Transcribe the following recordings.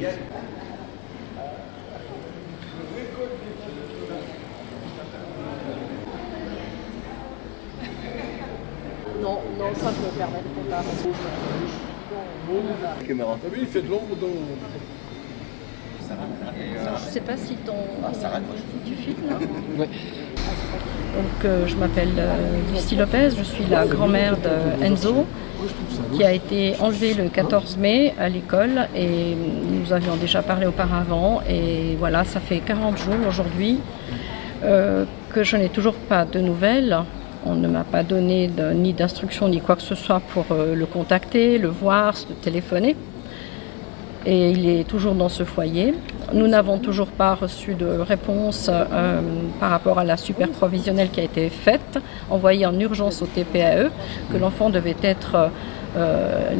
Non, non, ça je me permettrai pas. Caméra. T'as vu, il fait de l'ombre dans... Je sais pas si tu filmes là. Oui. Donc je m'appelle Lucie Lopez, je suis la grand-mère d'Enzo qui a été enlevé le 14 mai à l'école et nous avions déjà parlé auparavant et voilà, ça fait 40 jours aujourd'hui que je n'ai toujours pas de nouvelles. On ne m'a pas donné ni d'instruction ni quoi que ce soit pour le contacter, le voir, le téléphoner. Et il est toujours dans ce foyer. Nous n'avons toujours pas reçu de réponse par rapport à la super provisionnelle qui a été faite, envoyée en urgence au TPAE, que l'enfant devait être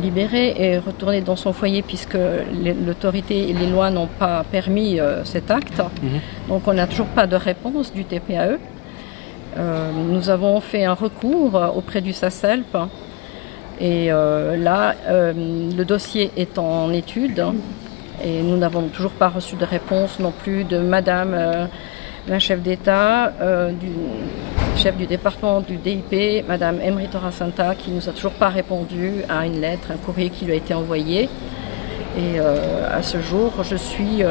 libéré et retourné dans son foyer puisque l'autorité et les lois n'ont pas permis cet acte. Donc on n'a toujours pas de réponse du TPAE. Nous avons fait un recours auprès du SACELP. Et là, le dossier est en étude et nous n'avons toujours pas reçu de réponse non plus de Madame la chef d'État, du chef du département du DIP, Madame Emery Torasanta, qui nous a toujours pas répondu à une lettre, un courrier qui lui a été envoyé. Et à ce jour, je suis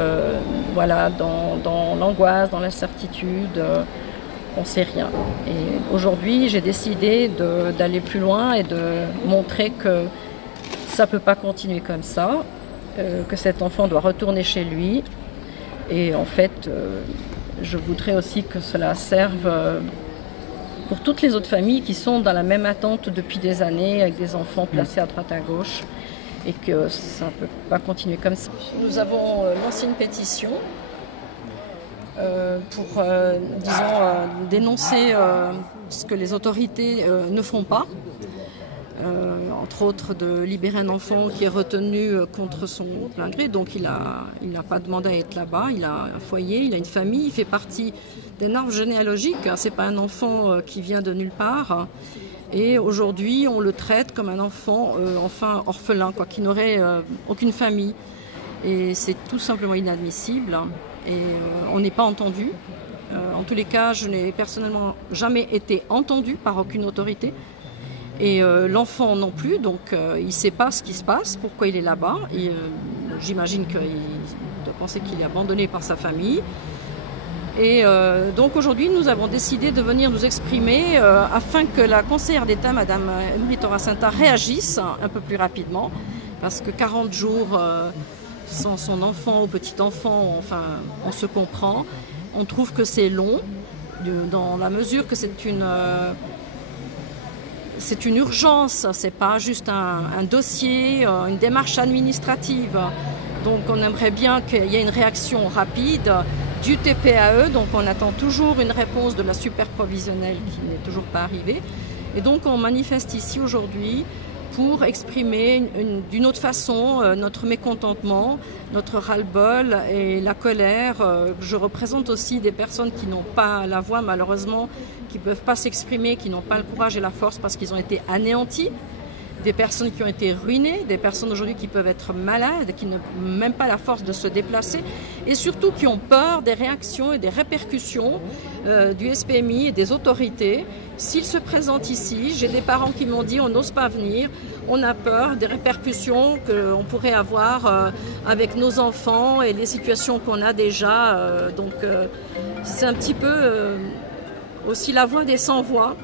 voilà, dans l'angoisse, dans l'incertitude. On ne sait rien. Et aujourd'hui, j'ai décidé d'aller plus loin et de montrer que ça ne peut pas continuer comme ça, que cet enfant doit retourner chez lui. Et en fait, je voudrais aussi que cela serve pour toutes les autres familles qui sont dans la même attente depuis des années, avec des enfants placés à droite à gauche, et que ça ne peut pas continuer comme ça. Nous avons lancé une pétition pour, disons, dénoncer ce que les autorités ne font pas, entre autres de libérer un enfant qui est retenu contre son plein gré, donc il n'a pas demandé à être là-bas, il a un foyer, il a une famille, il fait partie d'un arbre généalogique, hein, c'est pas un enfant qui vient de nulle part, et aujourd'hui on le traite comme un enfant enfin orphelin, quoi, qui n'aurait aucune famille, et c'est tout simplement inadmissible. Et on n'est pas entendu. En tous les cas, je n'ai personnellement jamais été entendue par aucune autorité. Et l'enfant non plus, donc il ne sait pas ce qui se passe, pourquoi il est là-bas. J'imagine qu'il doit penser qu'il est abandonné par sa famille. Et donc aujourd'hui, nous avons décidé de venir nous exprimer afin que la conseillère d'État, Madame Emery Torasanta, réagisse un peu plus rapidement. Parce que 40 jours... sans son enfant ou petit enfant, enfin, on se comprend. On trouve que c'est long, dans la mesure que c'est une urgence, c'est pas juste un dossier, une démarche administrative. Donc on aimerait bien qu'il y ait une réaction rapide du TPAE, donc on attend toujours une réponse de la super provisionnelle qui n'est toujours pas arrivée. Et donc on manifeste ici aujourd'hui pour exprimer d'une autre façon notre mécontentement, notre ras-le-bol et la colère. Je représente aussi des personnes qui n'ont pas la voix malheureusement, qui ne peuvent pas s'exprimer, qui n'ont pas le courage et la force parce qu'ils ont été anéantis, des personnes qui ont été ruinées, des personnes aujourd'hui qui peuvent être malades, qui n'ont même pas la force de se déplacer et surtout qui ont peur des réactions et des répercussions du SPMI et des autorités. S'ils se présentent ici, j'ai des parents qui m'ont dit on n'ose pas venir, on a peur des répercussions qu'on pourrait avoir avec nos enfants et les situations qu'on a déjà. Donc c'est un petit peu aussi la voix des sans-voix.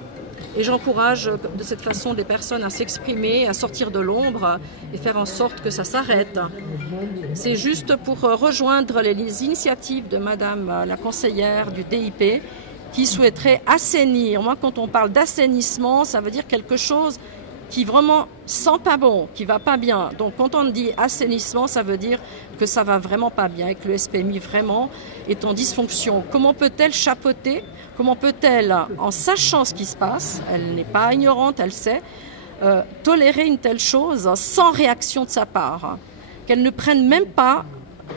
Et j'encourage de cette façon des personnes à s'exprimer, à sortir de l'ombre et faire en sorte que ça s'arrête. C'est juste pour rejoindre les initiatives de Madame la conseillère du DIP qui souhaiterait assainir. Moi, quand on parle d'assainissement, ça veut dire quelque chose qui vraiment sent pas bon, qui va pas bien. Donc quand on dit assainissement, ça veut dire que ça va vraiment pas bien et que le SPMI vraiment est en dysfonction. Comment peut-elle chapeauter? Comment peut-elle, en sachant ce qui se passe, elle n'est pas ignorante, elle sait, tolérer une telle chose sans réaction de sa part? Qu'elle ne prenne même pas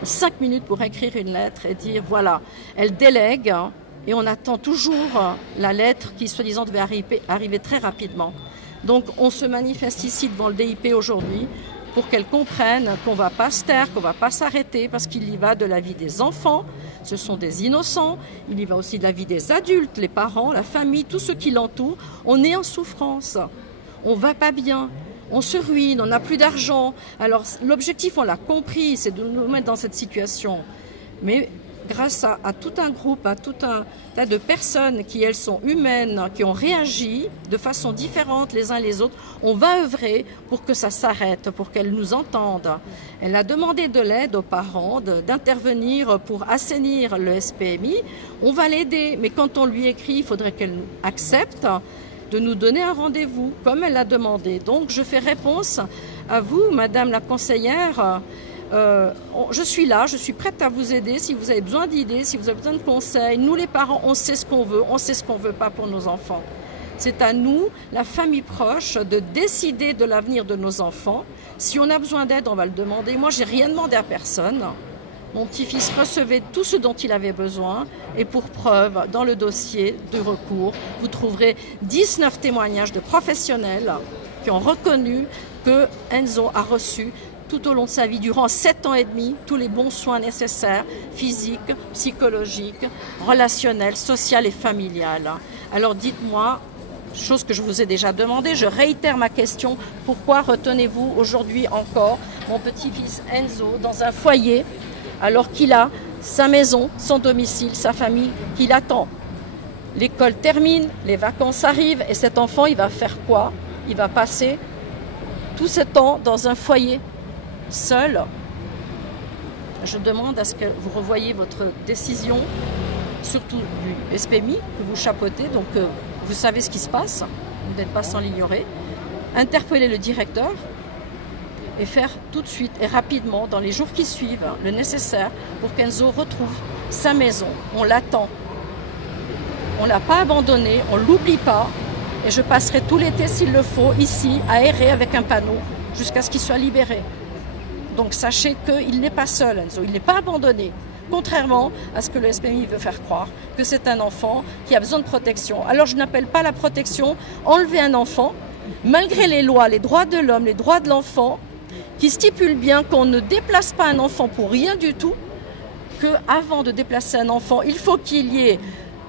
5 minutes pour écrire une lettre et dire voilà, elle délègue et on attend toujours la lettre qui soi-disant devait arriver très rapidement. Donc on se manifeste ici devant le DIP aujourd'hui pour qu'elles comprennent qu'on ne va pas se taire, qu'on ne va pas s'arrêter, parce qu'il y va de la vie des enfants, ce sont des innocents, il y va aussi de la vie des adultes, les parents, la famille, tous ceux qui l'entourent. On est en souffrance, on ne va pas bien, on se ruine, on n'a plus d'argent. Alors l'objectif, on l'a compris, c'est de nous mettre dans cette situation. Mais grâce à tout un groupe, à tout un tas de personnes qui, elles, sont humaines, qui ont réagi de façon différente les uns les autres, on va œuvrer pour que ça s'arrête, pour qu'elles nous entendent. Elle a demandé de l'aide aux parents, d'intervenir pour assainir le SPMI. On va l'aider, mais quand on lui écrit, il faudrait qu'elle accepte de nous donner un rendez-vous, comme elle l'a demandé. Donc, je fais réponse à vous, Madame la conseillère. Je suis là, je suis prête à vous aider si vous avez besoin d'idées, si vous avez besoin de conseils. Nous les parents, on sait ce qu'on veut, on sait ce qu'on ne veut pas pour nos enfants. C'est à nous, la famille proche, de décider de l'avenir de nos enfants. Si on a besoin d'aide, on va le demander. Moi, j'ai rien demandé à personne. Mon petit-fils recevait tout ce dont il avait besoin. Et pour preuve, dans le dossier de recours, vous trouverez 19 témoignages de professionnels qui ont reconnu que Enzo a reçu tout au long de sa vie, durant 7 ans et demi, tous les bons soins nécessaires, physiques, psychologiques, relationnels, sociaux et familiales. Alors dites-moi, chose que je vous ai déjà demandé, je réitère ma question, pourquoi retenez-vous aujourd'hui encore mon petit-fils Enzo dans un foyer alors qu'il a sa maison, son domicile, sa famille qui l'attend? L'école termine, les vacances arrivent et cet enfant, il va faire quoi? Il va passer tout ce temps dans un foyer seul. Je demande à ce que vous revoyiez votre décision, surtout du SPMI que vous chapeautez, donc vous savez ce qui se passe, vous n'êtes pas sans l'ignorer. Interpeller le directeur et faire tout de suite et rapidement, dans les jours qui suivent, le nécessaire pour qu'Enzo retrouve sa maison. On l'attend. On ne l'a pas abandonné, on ne l'oublie pas. Et je passerai tout l'été, s'il le faut, ici, à errer avec un panneau, jusqu'à ce qu'il soit libéré. Donc sachez qu'il n'est pas seul, Enzo, il n'est pas abandonné. Contrairement à ce que le SPMI veut faire croire, que c'est un enfant qui a besoin de protection. Alors je n'appelle pas la protection enlever un enfant, malgré les lois, les droits de l'homme, les droits de l'enfant, qui stipulent bien qu'on ne déplace pas un enfant pour rien du tout, qu'avant de déplacer un enfant, il faut qu'il y ait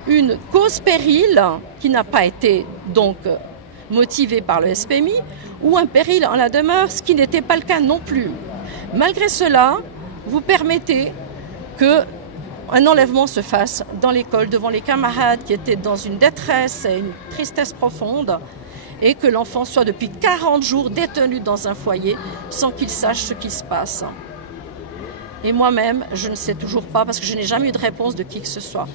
une cause péril qui n'a pas été donc motivée par le SPMI, ou un péril en la demeure, ce qui n'était pas le cas non plus. Malgré cela, vous permettez qu'un enlèvement se fasse dans l'école, devant les camarades qui étaient dans une détresse et une tristesse profonde, et que l'enfant soit depuis 40 jours détenu dans un foyer sans qu'il sache ce qui se passe. Et moi-même, je ne sais toujours pas, parce que je n'ai jamais eu de réponse de qui que ce soit.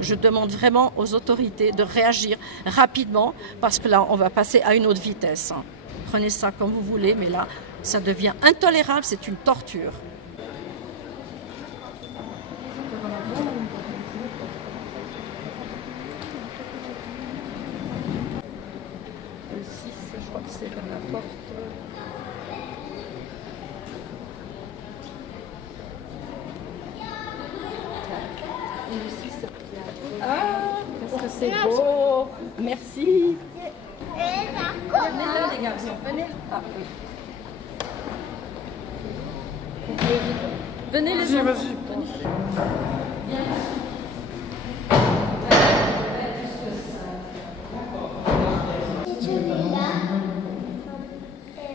Je demande vraiment aux autorités de réagir rapidement, parce que là, on va passer à une autre vitesse. Prenez ça comme vous voulez, mais là, ça devient intolérable, c'est une torture. Le 6, je crois que c'est vers la porte. Ah, qu'est-ce que c'est beau! Merci! Venez là, les garçons, venez. Ah, oui. Venez les enfants. Vas-y.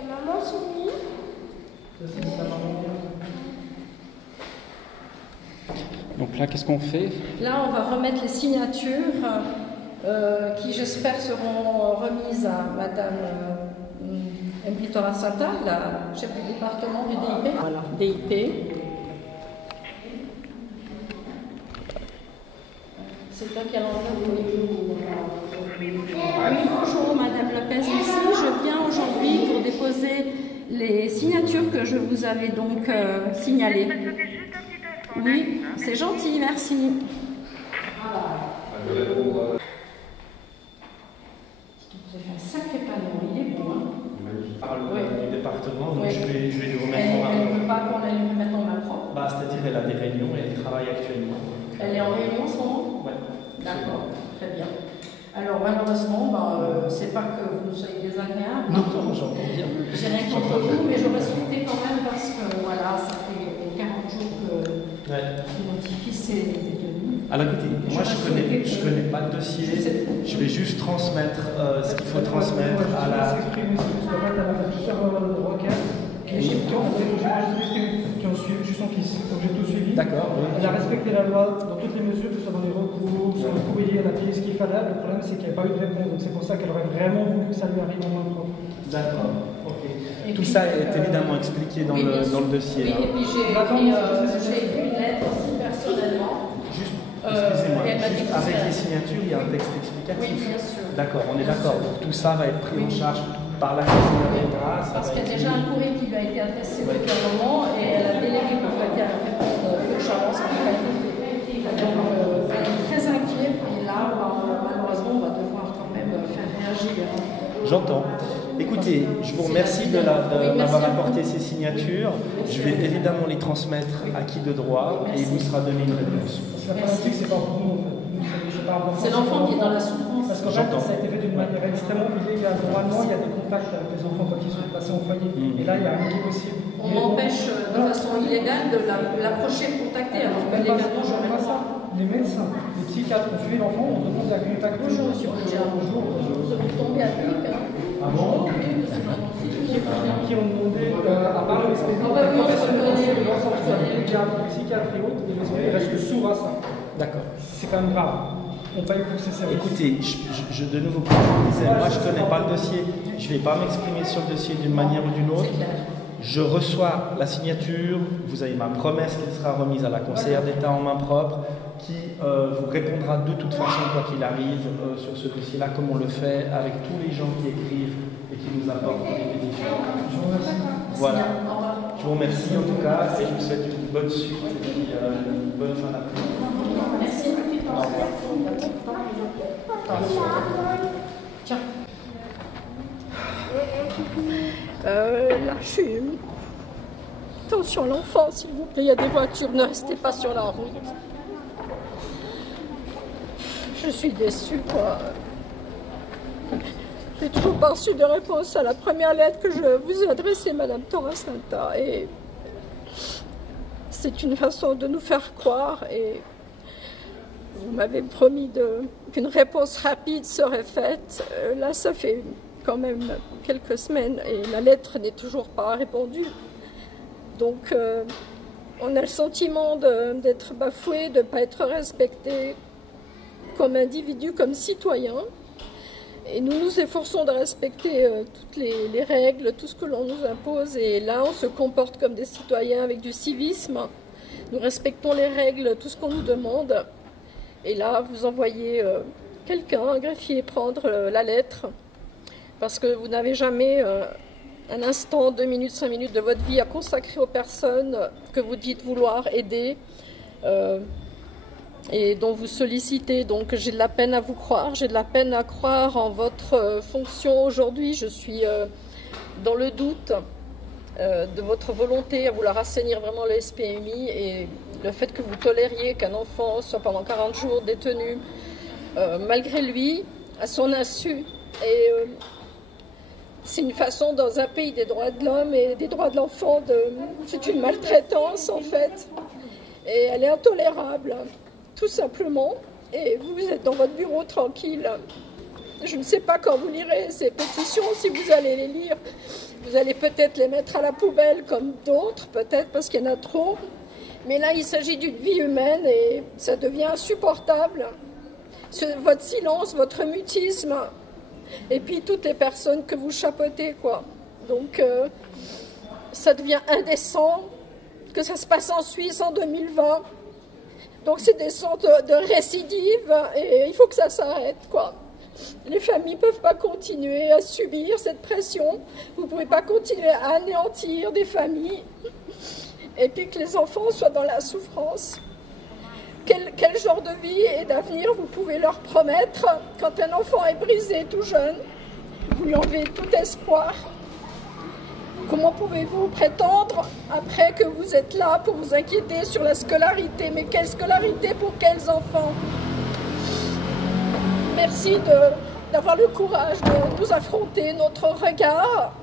Maman, souris. Donc là, qu'est-ce qu'on fait? Là, on va remettre les signatures qui, j'espère, seront remises à Madame Mbitora Sata, la chef du département du DIP. Voilà, DIP. C'est toi qui as l'enveloppe. Oui, bonjour Madame Lopez, ici. Je viens aujourd'hui pour déposer les signatures que je vous avais donc signalées. Oui, c'est gentil, merci. Vous avez fait un sacré panneau, il est beau. Je parle du département, donc oui. je vais lui remettre en main. Elle ne veut pas qu'on lui mette en main propre. C'est-à-dire elle a des réunions et elle travaille actuellement. Elle est en réunion en ce moment? Oui. D'accord, très bien. Alors malheureusement, c'est pas que vous soyez désagréable. Non, j'entends bien. J'ai rien contre vous, mais j'aurais souhaité quand même parce que voilà, ça fait 40 jours que notre fils est détenu. Alors écoutez, moi je connais pas le dossier, je vais juste transmettre ce qu'il faut transmettre à la... Qui ont suivi son fils, donc j'ai tout suivi. D'accord. Elle a respecté la loi dans toutes les mesures, que ce soit dans les recours, sur le courrier, elle a payé ce qu'il fallait. Le problème, c'est qu'il n'y a pas eu de réponse, donc c'est pour ça qu'elle aurait vraiment voulu que ça lui arrive en main propre. D'accord, ok. Tout ça est évidemment expliqué dans le dossier. Oui, et puis j'ai écrit une lettre aussi personnellement. Juste, excusez-moi, juste avec les signatures, il y a un texte explicatif. Oui, bien sûr. D'accord, on est d'accord. Donc tout ça va être pris en charge par la conseillère. Parce qu'il y a déjà un courrier qui lui a été adressé depuis un moment et elle a délégué pour prêter à répondre que Charles n'a pas été fait. Donc elle est très inquiète et là, malheureusement, on va devoir quand même faire réagir. J'entends. Écoutez, je vous remercie de m'avoir apporté ces signatures. Je vais évidemment les transmettre à qui de droit et il vous sera donné une réponse. La problématique, c'est pas pour nous, en fait. C'est l'enfant qui est dans la souffrance. Parce qu'en fait, ça a été fait d'une manière extrêmement illégale. Normalement, il y a des contacts avec les enfants quand ils sont passés en foyer. Et là, il n'y a rien qui est possible. On m'empêche de façon illégale de l'approcher, de contacter, alors que légalement, je n'aurais pas ça. Les médecins, les psychiatres ont suivi l'enfant, on demande la contacter. Bonjour, monsieur Boudja. Bonjour. Vous êtes tombé à pic. Ah bon? Qui ont demandé, à part le SPV, les psychiatres et autres, les SPV restent sourds à ça. D'accord. C'est quand même grave. On paye pour ces services. Écoutez, de nouveau, comme je vous disais, moi je ne connais pas le dossier, je ne vais pas m'exprimer sur le dossier d'une manière ou d'une autre. Je reçois la signature, vous avez ma promesse qu'elle sera remise à la conseillère d'État en main propre, qui vous répondra de toute façon, quoi qu'il arrive, sur ce dossier-là, comme on le fait avec tous les gens qui écrivent et qui nous apportent des pétitions. Je vous remercie. Voilà. Je vous remercie en tout cas et je vous souhaite une bonne suite et puis une bonne fin d'après-midi. Merci. Au revoir. Tiens. Là, je suis... Attention l'enfant, s'il vous plaît, il y a des voitures, ne restez pas sur la route. Je suis déçue, quoi. J'ai toujours pas reçu de réponse à la première lettre que je vous ai adressée, Madame Torres-Santa, et c'est une façon de nous faire croire, et vous m'avez promis qu'une réponse rapide serait faite. Là, ça fait quand même quelques semaines et la lettre n'est toujours pas répondue. Donc, on a le sentiment d'être bafoué, de ne pas être respecté comme individu, comme citoyen. Et nous nous efforçons de respecter toutes les règles, tout ce que l'on nous impose. Et là, on se comporte comme des citoyens avec du civisme. Nous respectons les règles, tout ce qu'on nous demande. Et là, vous envoyez quelqu'un, un greffier, prendre la lettre. Parce que vous n'avez jamais un instant, 2 minutes, 5 minutes de votre vie à consacrer aux personnes que vous dites vouloir aider. Et dont vous sollicitez. Donc j'ai de la peine à vous croire, j'ai de la peine à croire en votre fonction aujourd'hui. Je suis dans le doute de votre volonté à vouloir assainir vraiment le SPMI et le fait que vous tolériez qu'un enfant soit pendant 40 jours détenu malgré lui, à son insu. Et c'est une façon dans un pays des droits de l'homme et des droits de l'enfant, c'est une maltraitance en fait. Et elle est intolérable. Tout simplement, et vous êtes dans votre bureau tranquille. Je ne sais pas quand vous lirez ces pétitions, si vous allez les lire, vous allez peut-être les mettre à la poubelle comme d'autres, peut-être parce qu'il y en a trop. Mais là, il s'agit d'une vie humaine et ça devient insupportable. Votre silence, votre mutisme, et puis toutes les personnes que vous chapeautez, quoi. Donc, ça devient indécent que ça se passe en Suisse en 2020. Donc c'est des sortes de récidives et il faut que ça s'arrête, quoi. Les familles ne peuvent pas continuer à subir cette pression. Vous ne pouvez pas continuer à anéantir des familles et puis que les enfants soient dans la souffrance. Quel genre de vie et d'avenir vous pouvez leur promettre quand un enfant est brisé tout jeune? Vous lui enlevez tout espoir. Comment pouvez-vous prétendre, après que vous êtes là, pour vous inquiéter sur la scolarité? Mais quelle scolarité pour quels enfants? merci d'avoir le courage de nous affronter, notre regard.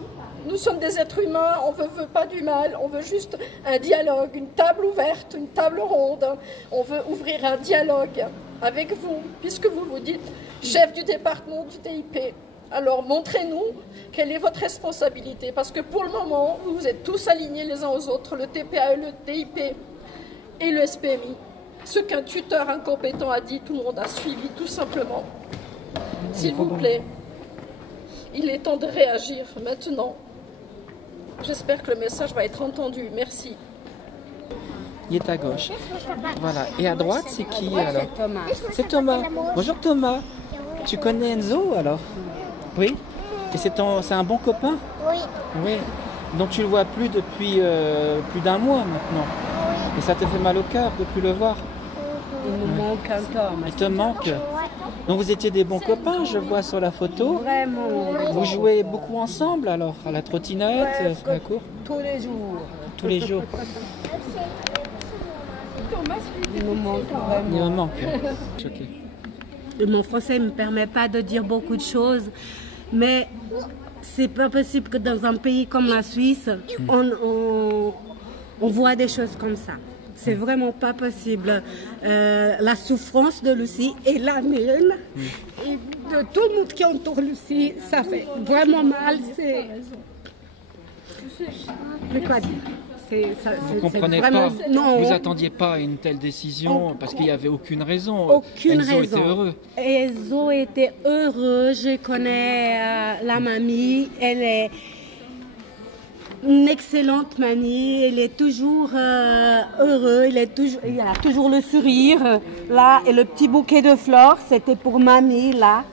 Nous sommes des êtres humains, on ne veut pas du mal, on veut juste un dialogue, une table ouverte, une table ronde. On veut ouvrir un dialogue avec vous, puisque vous vous dites chef du département du DIP. Alors montrez-nous quelle est votre responsabilité, parce que pour le moment, vous vous êtes tous alignés les uns aux autres, le TPAE, le DIP et le SPMI. Ce qu'un tuteur incompétent a dit, tout le monde a suivi tout simplement. S'il vous plaît, il est temps de réagir maintenant. J'espère que le message va être entendu. Merci. Il est à gauche. Voilà. Et à droite, c'est qui alors? C'est Thomas. Bonjour Thomas. Tu connais Enzo alors? Oui. Et c'est un bon copain? Oui. Oui. Donc tu le vois plus depuis plus d'un mois maintenant. Et ça te fait mal au cœur de plus le voir? Il me manque encore. Il te manque? Donc vous étiez des bons copains, je vois sur la photo. Vraiment. Vous jouez beaucoup ensemble alors, à la trottinette, sur la cour? Tous les jours. Tous les jours. Il me manque vraiment. Il me manque. Choqué. Mon français ne me permet pas de dire beaucoup de choses, mais c'est pas possible que dans un pays comme la Suisse, on voit des choses comme ça. C'est vraiment pas possible. La souffrance de Lucie et la mienne, et de tout le monde qui entoure Lucie, ça fait vraiment mal. Mais quoi dire? Vous ne comprenez vraiment... pas, non, vous attendiez pas à une telle décision parce qu'il n'y avait aucune raison. Aucune Enzo raison. était heureux. Enzo était heureux. Je connais la mamie. Elle est une excellente mamie. Elle est toujours heureuse. Il a toujours le sourire. Là, et le petit bouquet de fleurs, c'était pour mamie, là.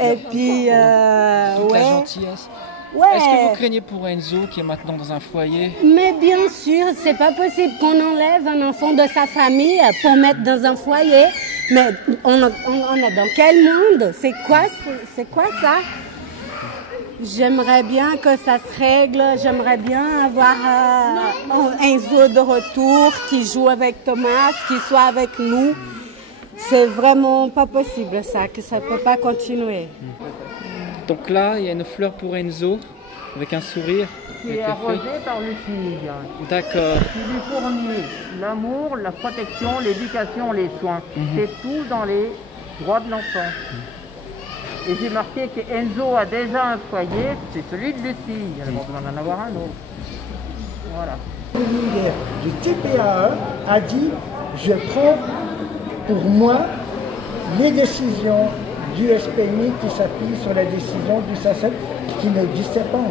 Et puis, Toute ouais. la gentillesse. Ouais. Est-ce que vous craignez pour Enzo qui est maintenant dans un foyer? Mais bien sûr, c'est pas possible qu'on enlève un enfant de sa famille pour mettre dans un foyer. Mais on est dans quel monde? C'est quoi ça? J'aimerais bien que ça se règle. J'aimerais bien avoir Enzo de retour, qui joue avec Thomas, qui soit avec nous. C'est vraiment pas possible ça, que ça peut pas continuer. Donc là, il y a une fleur pour Enzo, avec un sourire. Qui est arrosée par Lucie. D'accord. Qui lui fournit l'amour, la protection, l'éducation, les soins. C'est tout dans les droits de l'enfant. Et j'ai marqué que Enzo a déjà un foyer, c'est celui de Lucie. Elle va besoin d'en avoir un autre. Voilà. Le leader du TPAE a dit « Je prends pour moi les décisions du SPMI qui s'appuie sur la décision du SACEP qui n'existait pas encore. »